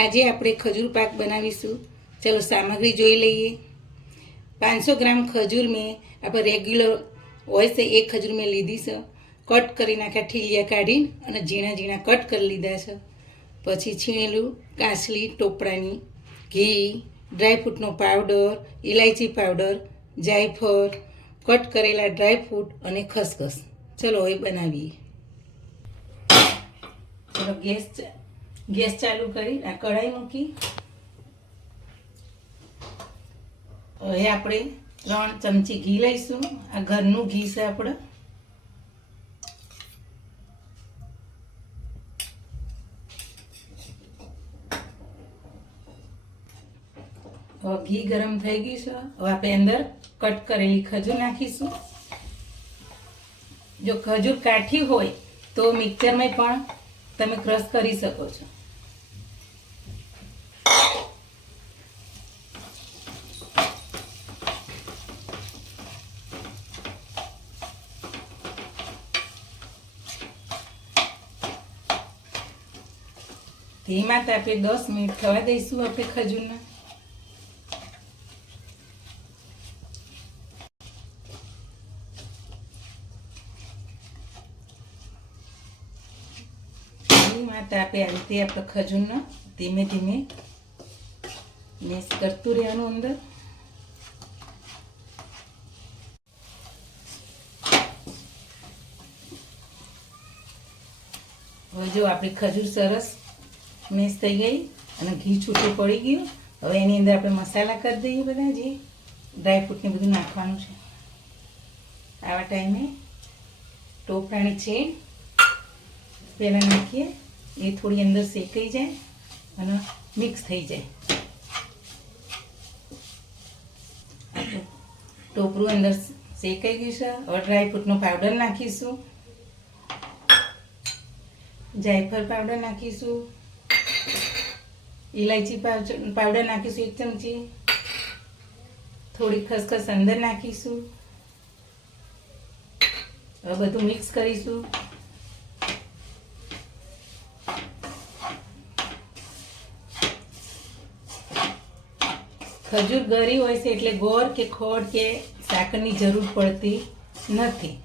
આજે આપણે ખજૂર પાક બનાવીશું. ચલો સામગ્રી જોઈ લઈએ. 500 ગ્રામ ખજૂર મેં આપણે રેગ્યુલર હોય છે એ ખજૂર મેં લીધી છે. કટ કરી નાખ્યા, ઠીલિયા કાઢીને અને ઝીણા ઝીણા કટ કરી લીધા છે. પછી છીણેલું કાચલી ટોપરાની, ઘી, ડ્રાયફ્રૂટનો પાવડર, ઇલાયચી પાવડર, જાયફળ, કટ કરેલા ડ્રાયફ્રૂટ અને ખસખસ. ચલો હવે બનાવીએ. ચલો ગેસ ચાલુ કરી આ કઢાઈ મૂકી. હવે આપણે 3 ચમચી ઘી લઈશું. આ ઘરનું ઘી છે આપણે. હવે ઘી ગરમ થઈ ગયું છે. હવે આપણે અંદર કટ કરેલી ખજૂર નાખીશું. જો ખજૂર કાઠી હોય તો મિક્સરમાં પણ તમે ક્રશ કરી શકો છો. ધીમા તાપે 10 મિનિટ થવા દઈશું આપણે ખજૂરના. ધીમા તાપે આ રીતે આપણે ખજૂરનો ધીમે ધીમે મેશ કરતું રહેવાનું અંદર. હવે જો આપણી ખજૂર સરસ મેશ થઈ ગઈ અને ઘી છૂટું પડી ગયું. હવે એની અંદર આપણે મસાલા કરી દઈએ. બધા જે ડ્રાયફ્રૂટને બધું નાખવાનું છે. આવા ટાઈમે ટોપરાની છીણ પહેલાં નાખીએ, એ થોડી અંદર શેકાઈ જાય અને મિક્સ થઈ જાય. ટોપરું અંદર શેકાઈ ગયું છે. હવે ડ્રાયફ્રૂટનો પાવડર નાખીશું, જાયફળ પાવડર નાખીશું, ઇલાયચી પાવડર નાખીશું 1 ચમચી, થોડી ખસખસ અંદર નાખીશું. હવે બધું મિક્સ કરીશું. ખજૂર ગળી હોય છે એટલે ગોળ કે ખોળ કે સાકરની જરૂર પડતી નથી.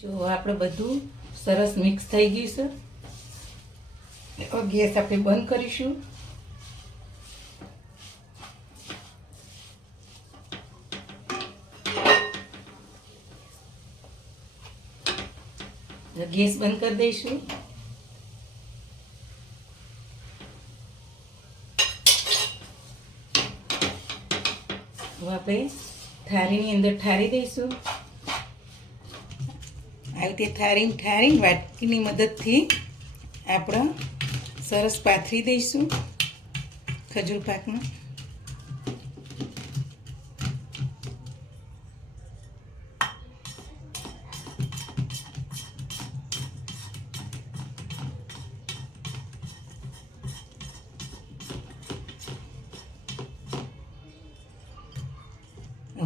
જો આપણે બધું સરસ મિક્સ થઈ ગયું છે. હવે ગેસ આપણે બંધ કરીશું. ગેસ બંધ કરી દઈશું. હવે આપણે થાળીની અંદર ઠારી દઈશું. આવી રીતે ઠારીને વાટકીની મદદથી આપણે સરસ પાથરી દઈશું ખજૂર પાકમાં.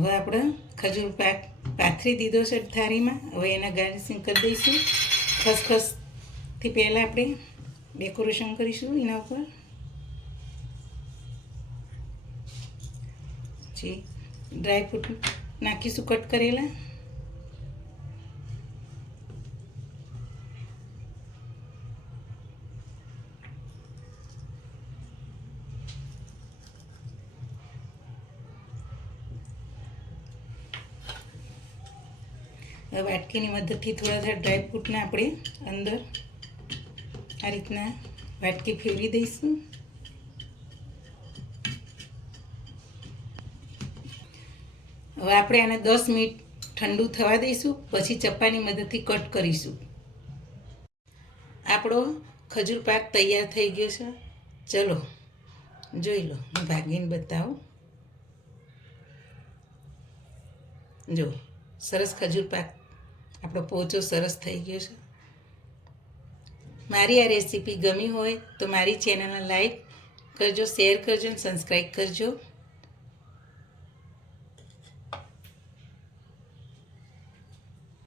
હવે આપણે ખજૂર પાક પાથરી દીધો છે થાળીમાં. હવે એના ગાર્નિશિંગ કરી દઈશું. ખસખસથી પહેલાં આપણે ડેકોરેશન કરીશું એના ઉપર. પછી ડ્રાયફ્રૂટ નાખીશું કટ કરેલા. હવે વાટકીની મદદથી થોડા ડ્રાયફ્રૂટને આપણે અંદર આ રીતના વાટકી ફેરવી દઈશું. હવે આપણે આને 10 મિનિટ ઠંડુ થવા દઈશું. પછી ચપ્પાની મદદથી કટ કરીશું. આપણો ખજૂર પાક તૈયાર થઈ ગયો છે. ચલો જોઈ લો, હું ભાગીને બતાવું. જો સરસ ખજૂર પાક આપણો પોચો સરસ થઈ ગયો છે. મારી આ રેસીપી ગમી હોય તો મારી ચેનલને લાઈક કરજો, શેર કરજો અને સબસ્ક્રાઈબ કરજો.